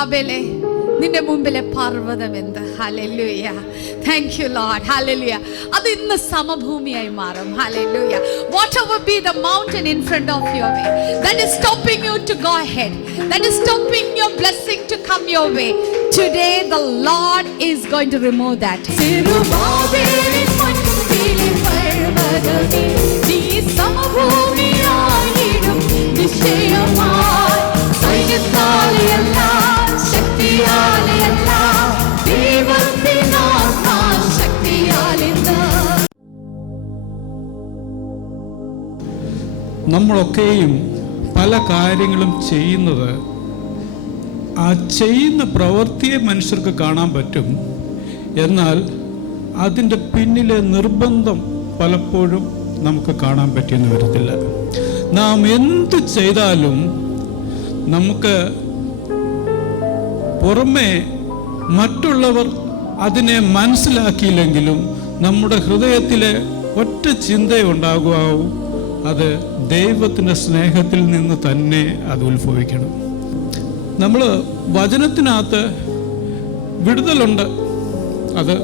സെറുബാബേലേ, നിന്റെ മുമ്പിലെ പർവ്വതം എന്ത്? Hallelujah. Thank you Lord. Hallelujah. അത് ഇന്ന് സമഭൂമിയായി മാറും. Hallelujah. Whatever be the mountain in front of your way that is stopping you to go ahead, that is stopping your blessing to come your way, today the Lord is going to remove that. സെറുബാബേലിൻ മുൻപിലെ പർവ്വതമേ, നീ സമഭൂമിയായിടും നിശ്ചയമായി. സൈന്യത്താലെയല്ല, ശക്തിയാലെയല്ല, ദൈവത്തിനാത്മാ ശക്തിയാലെന്ന്. നമ്മളൊക്കെയും പല കാര്യങ്ങളും ചെയ്യുന്നത്, ആ ചെയ്യുന്ന പ്രവൃത്തിയെ മനുഷ്യർക്ക് കാണാൻ പറ്റും. എന്നാൽ അതിൻ്റെ പിന്നിലെ നിർബന്ധം പലപ്പോഴും നമുക്ക് കാണാൻ പറ്റിയെന്ന് വരത്തില്ല. നാം എന്ത് ചെയ്താലും നമുക്ക് പുറമേ മറ്റുള്ളവർ അതിനെ മനസ്സിലാക്കിയില്ലെങ്കിലും നമ്മുടെ ഹൃദയത്തിലെ ഒറ്റ ചിന്തയുണ്ടാകും, അത് ദൈവത്തിൻ്റെ സ്നേഹത്തിൽ നിന്ന് തന്നെ അത് ഉത്ഭവിക്കണം. നമ്മൾ വചനത്തിനകത്ത് വിടുതലുണ്ട്, അത്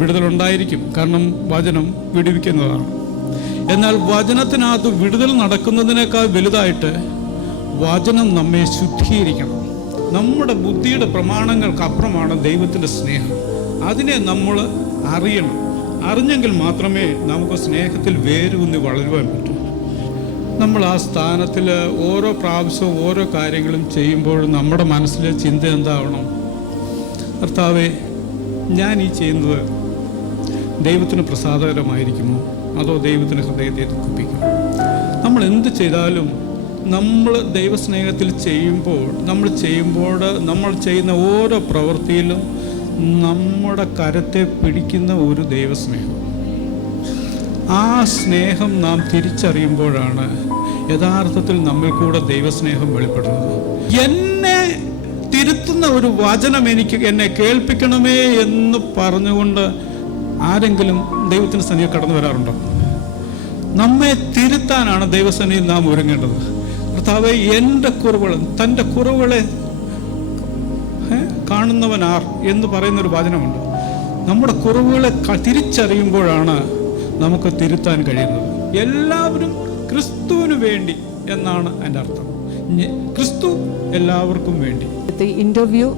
വിടുതലുണ്ടായിരിക്കും, കാരണം വചനം വിടുവിക്കുന്നതാണ്. എന്നാൽ വചനത്തിനകത്ത് വിടുതൽ നടക്കുന്നതിനേക്കാൾ വലുതായിട്ട് വചനം നമ്മെ ശുദ്ധീകരിക്കണം. നമ്മുടെ ബുദ്ധിയുടെ പ്രമാണങ്ങൾക്കപ്പുറമാണ് ദൈവത്തിൻ്റെ സ്നേഹം. അതിനെ നമ്മൾ അറിയണം. അറിഞ്ഞെങ്കിൽ മാത്രമേ നമുക്ക് സ്നേഹത്തിൽ വേരൂന്നി വളരുവാൻ പറ്റൂ. നമ്മൾ ആ സ്ഥാനത്തിൽ ഓരോ പ്രാവശ്യവും ഓരോ കാര്യങ്ങളും ചെയ്യുമ്പോഴും നമ്മുടെ മനസ്സിലെ ചിന്ത എന്താവണം? കർത്താവേ, ഞാൻ ഈ ചെയ്യുന്നത് ദൈവത്തിന് പ്രസാദകരമായിരിക്കുമോ, അതോ ദൈവത്തിന് ഹൃദയത്തെ ദുഃഖിപ്പിക്കും? നമ്മൾ എന്ത് ചെയ്താലും നമ്മൾ ദൈവസ്നേഹത്തിൽ ചെയ്യുമ്പോൾ നമ്മൾ ചെയ്യുന്ന ഓരോ പ്രവൃത്തിയിലും നമ്മുടെ കരത്തെ പിടിക്കുന്ന ഒരു ദൈവസ്നേഹം. ആ സ്നേഹം നാം തിരിച്ചറിയുമ്പോഴാണ് യഥാർത്ഥത്തിൽ നമ്മിൽ കൂടെ ദൈവസ്നേഹം വെളിപ്പെടുന്നത്. എന്നെ തിരുത്തുന്ന ഒരു വചനം എന്നെ കേൾപ്പിക്കണമേ എന്ന് പറഞ്ഞുകൊണ്ട് ആരെങ്കിലും ദൈവത്തിൻ്റെ സന്നിധിയിൽ കടന്നു വരാറുണ്ടോ? നമ്മെ തിരുത്താനാണ് ദൈവസന്നിധിയിൽ നാം ഒരുങ്ങേണ്ടത്. കർത്താവേ, എൻ്റെ കുറവുകൾ, തൻ്റെ കുറവുകളെ കാണുന്നവനാർ എന്ന് പറയുന്നൊരു വചനമുണ്ട്. നമ്മുടെ കുറവുകളെ തിരിച്ചറിയുമ്പോഴാണ് നമുക്ക് തിരുത്താൻ കഴിയുന്നത്. എല്ലാവരും ക്രിസ്തുവിന് വേണ്ടി എന്നാണ് എൻ്റെ അർത്ഥം. ക്രിസ്തു എല്ലാവർക്കും വേണ്ടി. ഇന്റർവ്യൂ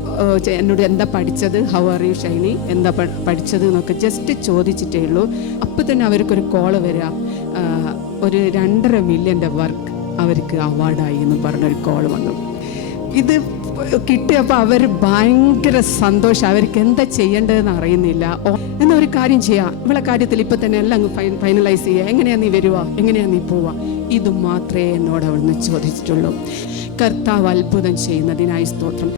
എന്നോട് എന്താ പഠിച്ചത്, ഹൗ ആർ യു ഷൈനി, എന്താ പഠിച്ചത് എന്നൊക്കെ ജസ്റ്റ് ചോദിച്ചിട്ടേ ഉള്ളൂ. അപ്പം തന്നെ അവർക്കൊരു കോള് വരാം, ഒരു 2.5 million വർക്ക് അവർക്ക് അവാർഡായി എന്ന് പറഞ്ഞൊരു കോള് വന്നു. ഇത് കിട്ടിയപ്പോൾ അവർ ഭയങ്കര സന്തോഷം. അവർക്ക് എന്താ ചെയ്യേണ്ടതെന്ന് അറിയുന്നില്ല. എന്നാൽ ഒരു കാര്യം ചെയ്യാം, ഇവളെ കാര്യത്തിൽ ഇപ്പം തന്നെ എല്ലാം ഫൈനലൈസ് ചെയ്യുക, എങ്ങനെയാ നീ വരുക, എങ്ങനെയാ നീ പോവുക, ഇത് മാത്രമേ എന്നോട് അവിടുന്ന് ചോദിച്ചിട്ടുള്ളൂ. കർത്താവ് അത്ഭുതം ചെയ്യുന്നതിനായി സ്തോത്രം.